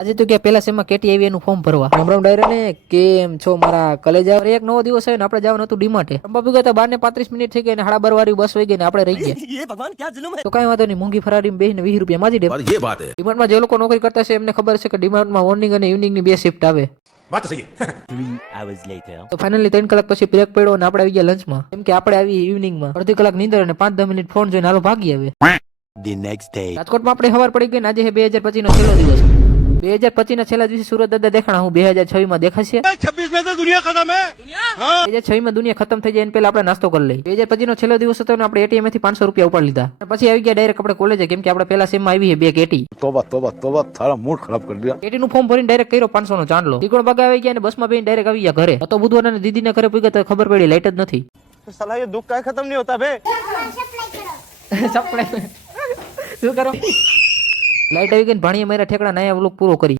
આજે તો કે પેલા સેમમાં કેટી આવી એનું ફોર્મ ભરવા. રામ રામ ડાયરા ને કેમ છો મારા કલેજા? એક નવો દિવસ આવ્યો ને આપણે જવાનું હતું ડીમાર્ટે. અંબાબુ ગયા 12:35 મિનિટ થઈ ગઈ ને 12:30 બસ વઈ ગઈ ને આપણે રહી ગયા. ये भगवान क्या जुल्म है. તો કઈ વાંધો નહીં, મોંઘી ફરારી બેહીને 20 રૂપિયા માજી દે. ये बात है. ડીમાર્ટમાં જે લોકો નોકરી કરતા છે એમને ખબર છે કે ડીમાર્ટમાં મોર્નિંગ અને ઇવનિંગ ની બે શિફ્ટ આવે. વાત સહી. 3 hours later. તો ફાઇનલી 3 કલાક પછી બ્રેક પડ્યો અને આપણે આવી ગયા લંચમાં. કેમ કે આપણે આવી ઇવનિંગમાં અડધી કલાક નીંદર અને 5-10 મિનિટ ફોન જોઈને હાલો ભાગી આવે. The next day. રાજકોટમાં આપણે સવાર પડી ગઈ ને આજે 2025 નો છેલ્લો દિવસ. 2025 ના છેલ્લા દિવસે સુરત દાદા દેખાણા. હું 2026 માં દેખાશે. 26 में तो दुनिया खत्म है. 2026 માં દુનિયા ખતમ થઈ જાય એને પહેલા આપણે નાસ્તો કરી લઈએ. 2025 નો છેલ્લો દિવસ હતો ને આપણે એટીએમ માંથી 500 રૂપિયા ઉપાડી લીધા. પછી આવી ગયા ડાયરેક્ટ આપણે કોલેજે, કેમ કે આપણે પહેલા સેમ માં આવી છે બે કેટી. તોબા તોબા તોબા, તારા મૂડ ખરાબ કરી દિયા. કેટી નું ફોર્મ ભરીને ડાયરેક્ટ કર્યો 500 નો ચાંદલો. દીકરો બગા આવી ગયા અને બસમાં બેહીને ડાયરેક્ટ આવી ગયા ઘરે. તો બુધવાર અને દીદીને ઘરે પૂગ્યા તો ખબર પડી લાઈટ જ નથી. સાલા ये दुख का खत्म नहीं होता बे. સપ્લાય શું કરો? લાઈટ આવી ગઈ ને ભાણીએ મારા ઠેકડા નાયા વ્લોગ પૂરો કરી.